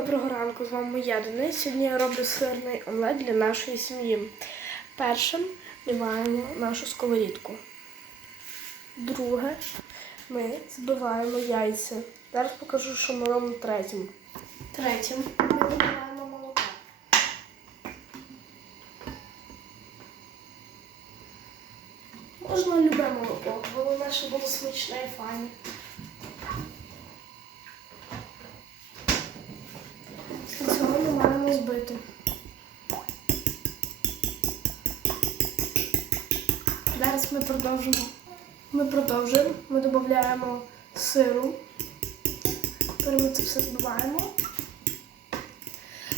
Доброго ранку, з вами я Денис. Сьогодні я роблю сирний омлет для нашої сім'ї. Першим вливаємо нашу сковорідку. Друге, ми збиваємо яйця. Зараз покажу, що ми робимо третім. Третім ми додаємо молоко. Можна любе молоко, головне, щоб було смачне і файне. Зараз ми продовжимо. Ми продовжуємо. Ми додаємо сиру. Тепер ми це все збиваємо.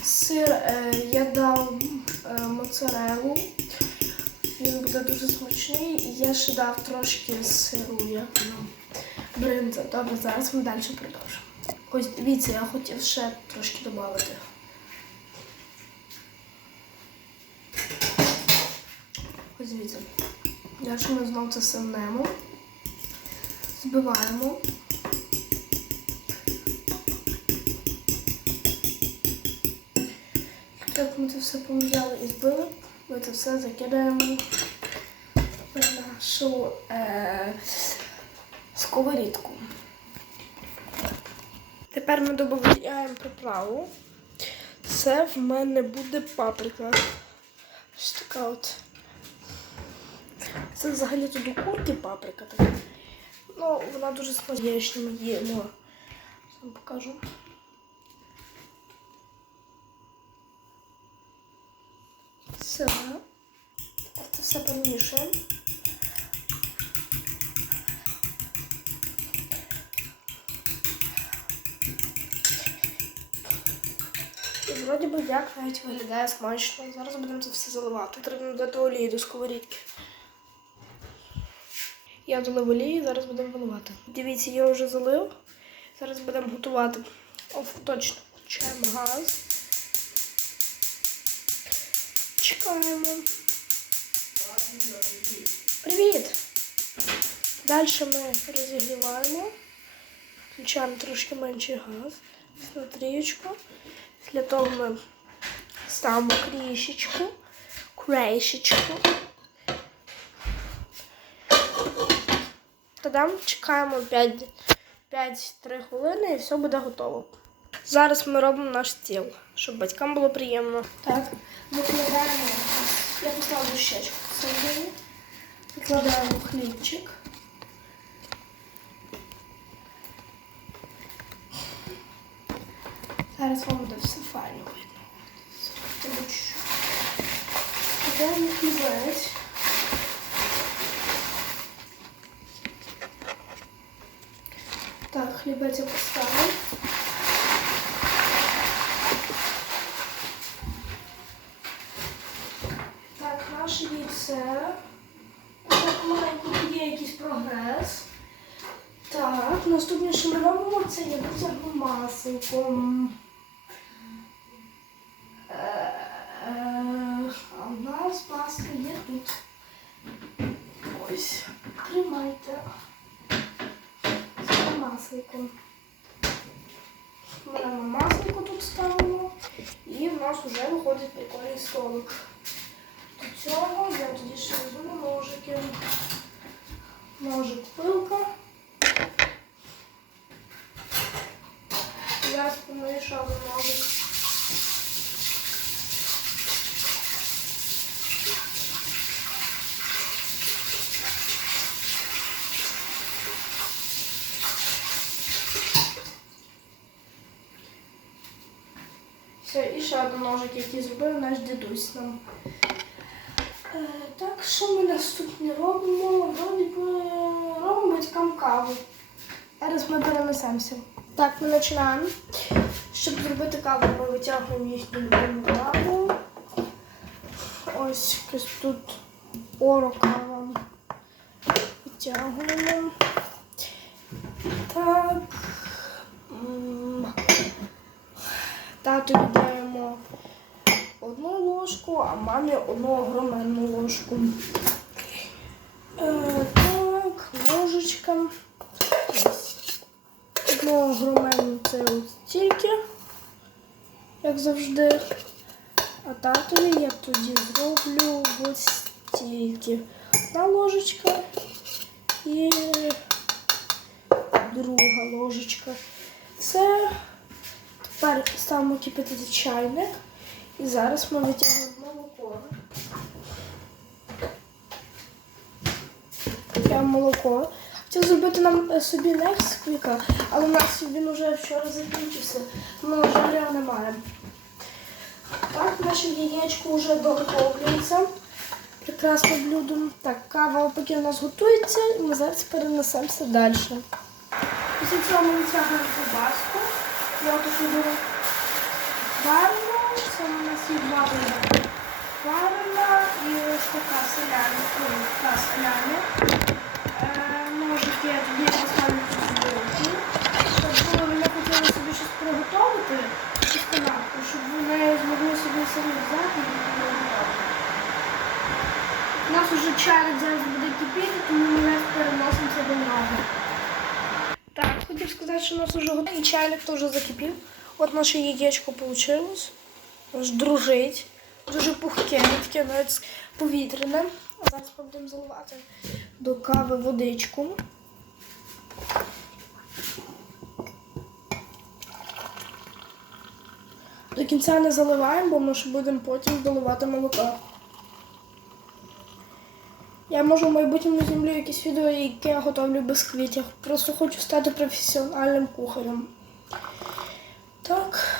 Сир е, я дав е, моцарелу. Він буде дуже смачний. І я ще дав трошки сиру, як бринза. Добре, зараз ми далі продовжимо. Ось дивіться, я хотів ще трошки додати. Ось дивіться. Далі ми знову це синемо. Збиваємо. Як ми це все поміняли і збили, ми це все закидаємо в нашу е, сковорідку. Тепер ми додаємо приправу. Це в мене буде паприка. Ось така от. Це взагалі тут у курки паприка така. Ну, вона дуже смачна, ми їмо. Сам покажу. Все. Це все перемішуємо. І вроді би як навіть виглядає смачно. Зараз будемо це все заливати. Треба додати олії до сковорідки. Я долив олії, зараз будемо виливати. Дивіться, я вже залив. Зараз будемо готувати. О, точно, включаємо газ. Чекаємо. Привіт! Далі ми розігріваємо. Включаємо трошки менший газ на трієчку. Для того ми ставимо крішечку, крейшечку. Тоді чекаємо 5-3 хвилини і все буде готово. Зараз ми робимо наш стіл, щоб батькам було приємно. Так, викладаємо. Я поставлю щечку всередині. Викладаємо хлібчик. Зараз вам буде все файно видно. Додаємо хлібець. Так, хлібець я поставив. Так, наше яйце. Так, маленький є якийсь прогрес. Так, наступне, що ми робимо, це я витягну масеньком. Е, А у нас маска є тут. Ось, тримайте. Маслико. Беремо маслику тут ставимо. І в нас вже виходить прикольний столик. До цього я тоді ще візьму ножики. Ножик пилка. Я помішала ножик. Ще ножик, який зробив наш дідусь нам. Е, так, що ми наступне робимо? Робимо батькам каву. Зараз ми перенесемося. Так, ми починаємо. Щоб зробити каву, ми витягуємо їхню любиму каву. Ось якось тут оро кава. Витягуємо. Так. Тату віддаємо одну ложку, а мамі одну огроменну ложку. Е, так, ложечка. Ось. Одну огроменну це ось стільки. як завжди. А татові я тоді зроблю ось стільки. Одна ложечка і друга ложечка. Це тепер ставимо кипятити чайник. І зараз ми витягуємо молоко. Прям молоко. Хотів зробити нам е, собі Несквіка, але у нас він вже вчора закінчився, на жаль його немає. Так, наше яєчко вже доготовлюється. Прекрасне блюдо. Так, кава поки у нас готується, і ми зараз перенесемося далі. Після цього ми витягуємо ковбаску. Я тут беру варена, це у нас є два види. Варена і ось така селяна, ну, та селяна. Е, Ножики я тобі поставлю тут збоку. Щоб вони хотіли собі щось приготувати, якусь канапку, щоб вони змогли собі самі взяти і приготувати. У нас уже чайник зараз буде кипіти, тому ми не переносимося до нього. Так, хотів сказати, що у нас уже готовий. Чайник теж закипів. От наше яєчко вийшло. Аж дружить. Дуже пухке, таке навіть повітряне. Зараз будемо заливати до кави водичку. До кінця не заливаємо, бо ми ще будемо потім доливати молока. Я можу в майбутньому знімлю якісь відео, яке я готовлю без квітів. Просто хочу стати професіональним кухарем. Так.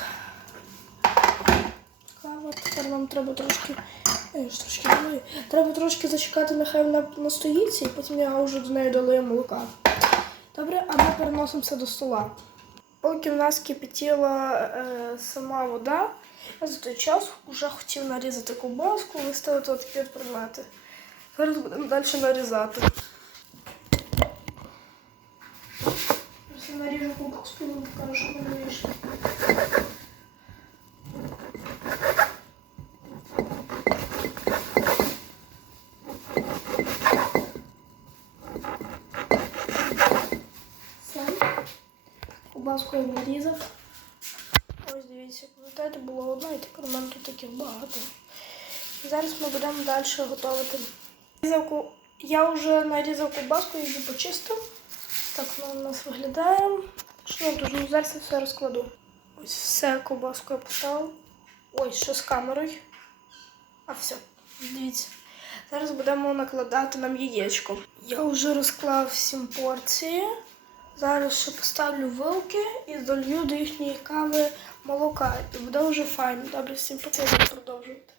Тепер нам треба трошки. Е, трошки. Треба трошки зачекати, нехай вона настоїться, і потім я вже до неї долию молока. Добре, а ми переносимося до стола. Поки в нас кипятіла е, сама вода, я за той час вже хотів нарізати ковбаску, виставити такі от предмети. Зараз будемо далі нарізати. Просто наріжу ковбаску і покажу, що ми вийшли. Все. Я нарізав. Ось дивіться, пам'ятаєте, було одна і тепер у мене тут таких багато. Зараз ми будемо далі готувати. Я вже нарізав ковбаску, її почистив. Так вона у нас виглядає. Я дуже ну, зараз я все розкладу. Ось все ковбаску я поставив. Ой, що з камерою. А все, дивіться. Зараз будемо накладати нам яєчко. Я вже розклав 7 порцій. Зараз ще поставлю вилки і долью до їхньої кави молока. І буде вже файно. Добре, всім поки продовжувати.